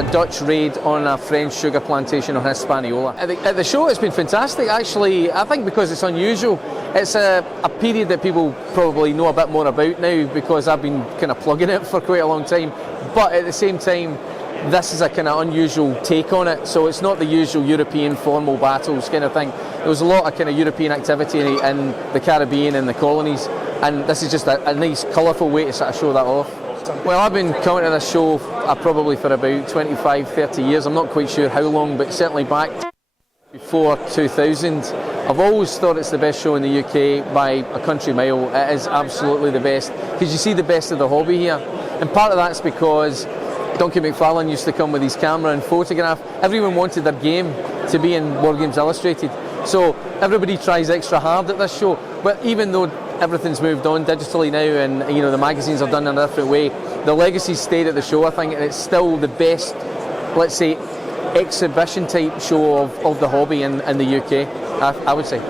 a Dutch raid on a French sugar plantation on Hispaniola. At the show, it's been fantastic. Actually, I think because it's unusual, it's a period that people probably know a bit more about now because I've been kind of plugging it for quite a long time. But at the same time, this is a kind of unusual take on it. So it's not the usual European formal battles kind of thing. There was a lot of kind of European activity in the Caribbean and the colonies, and this is just a nice, colourful way to sort of show that off. Well, I've been coming to this show probably for about 25, 30 years. I'm not quite sure how long, but certainly back before 2000. I've always thought it's the best show in the UK by a country mile. It is absolutely the best because you see the best of the hobby here. And part of that's because Donkey McFarlane used to come with his camera and photograph. Everyone wanted their game to be in Wargames Illustrated. So everybody tries extra hard at this show. But even though everything's moved on digitally now and the magazines are done in a different way, the legacy stayed at the show, I think, and it's still the best, let's say, exhibition type show of the hobby in the UK, I would say.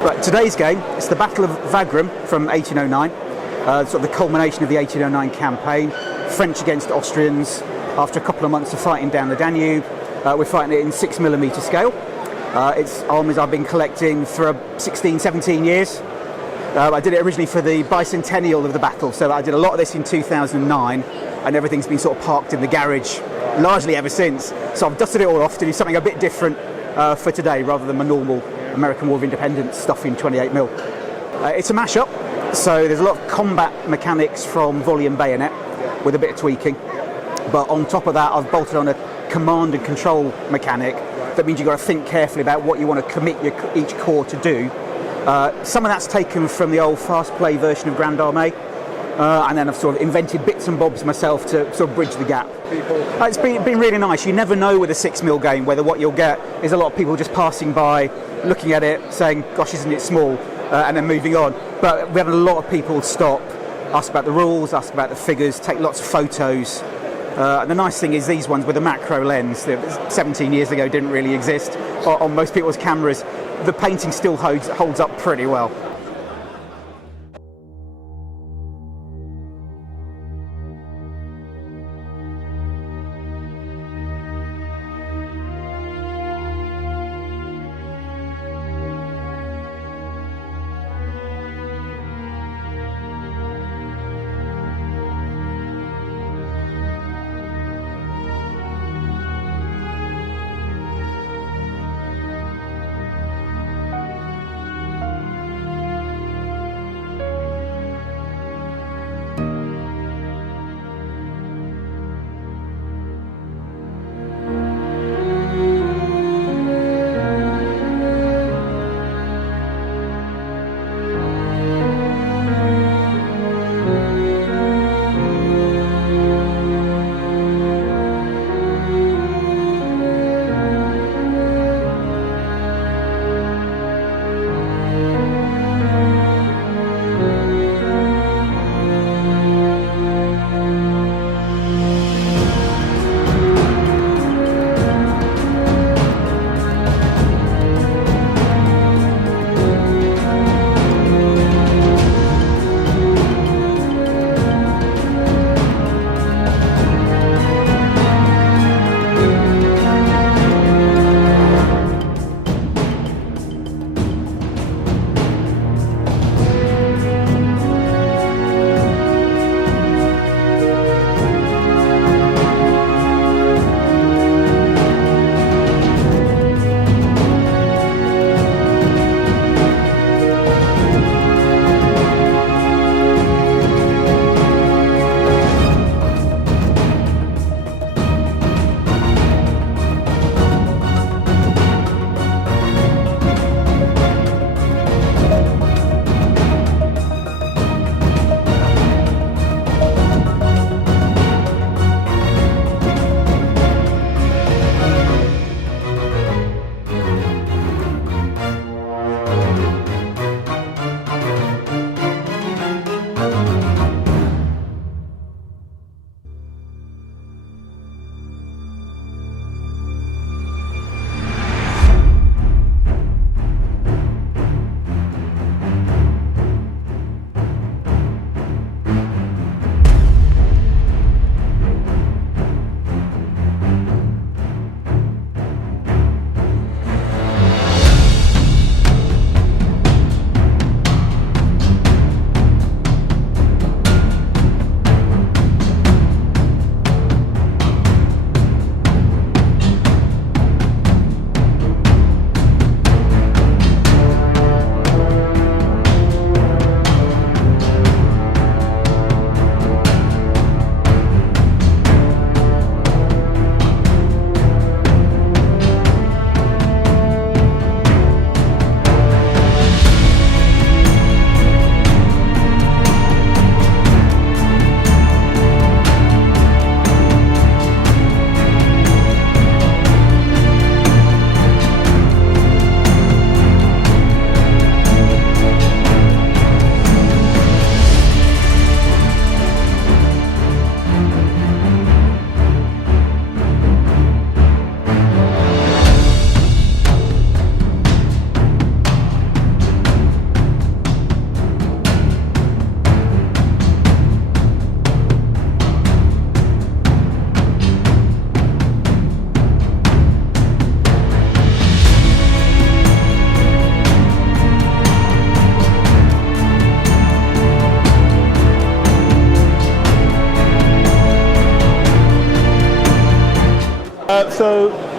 Right, today's game, it's the Battle of Wagram from 1809, sort of the culmination of the 1809 campaign. French against Austrians after a couple of months of fighting down the Danube. We're fighting it in 6mm scale. It's armies I've been collecting for 16, 17 years. I did it originally for the bicentennial of the battle, so I did a lot of this in 2009, and everything's been sort of parked in the garage largely ever since. So I've dusted it all off to do something a bit different for today, rather than my normal American War of Independence stuff in 28mm. It's a mashup, so there's a lot of combat mechanics from Volley and Bayonet with a bit of tweaking, but on top of that I've bolted on a command and control mechanic. That means you've got to think carefully about what you want to commit each corps to do. Some of that's taken from the old fast play version of Grand Armée, and then I've sort of invented bits and bobs myself to sort of bridge the gap. It's been really nice. You never know with a 6mm game whether what you'll get is a lot of people just passing by, looking at it, saying, gosh, isn't it small, and then moving on. But we had a lot of people stop, ask about the rules, ask about the figures, take lots of photos. And the nice thing is these ones with a macro lens that 17 years ago didn't really exist on most people's cameras. The painting still holds up pretty well.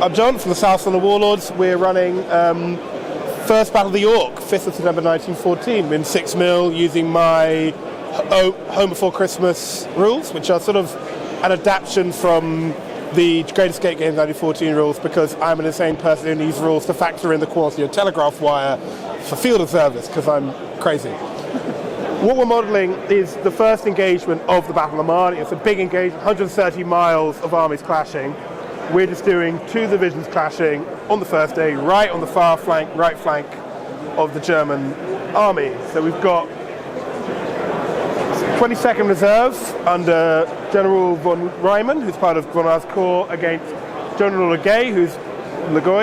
I'm John from the South Son of Warlords. We're running First Battle of the York, 5th of September 1914, in 6mm using my Home Before Christmas rules, which are sort of an adaptation from the Great Escape Games 1914 rules, because I'm an insane person who needs rules to factor in the quality of telegraph wire for field of service, because I'm crazy. What we're modelling is the first engagement of the Battle of Marne. It's a big engagement, 130 miles of armies clashing. We're just doing 2 divisions clashing on the first day, right on the far flank, right flank of the German army. So we've got 22nd Reserve under General von Reimann, who's part of Grenard's Corps, against General Legoy,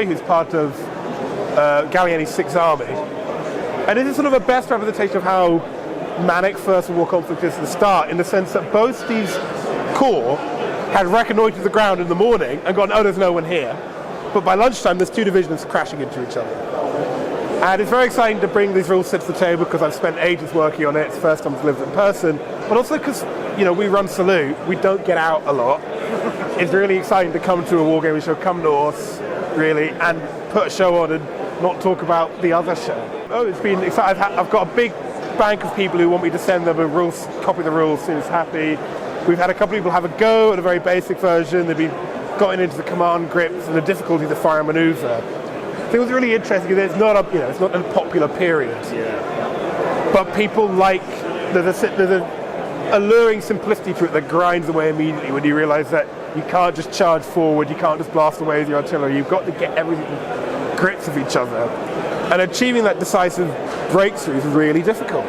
who's part of Gallieni's 6th Army. And this is sort of a best representation of how manic First World War conflict is at the start, in the sense that both these corps had reconnoitred the ground in the morning and gone, oh, there's no one here. But by lunchtime, there's 2 divisions crashing into each other. And it's very exciting to bring these rule sets to the table, because I've spent ages working on it. It's the first time I've lived in person. But also because, we run Salute, we don't get out a lot. It's really exciting to come to a wargaming show, come north, really, and put a show on and not talk about the other show. Oh, it's been exciting. I've got a big bank of people who want me to send them a copy of the rules as soon as happy. We've had a couple of people have a go at a very basic version. They've been gotten into the command grips and the difficulty of the fire maneuver. So it was really interesting, because it's not a popular period. Yeah. But people like, there's an alluring simplicity to it that grinds away immediately when you realise that you can't just charge forward, you can't just blast away with your artillery, you've got to get everything in grips of each other. And achieving that decisive breakthrough is really difficult.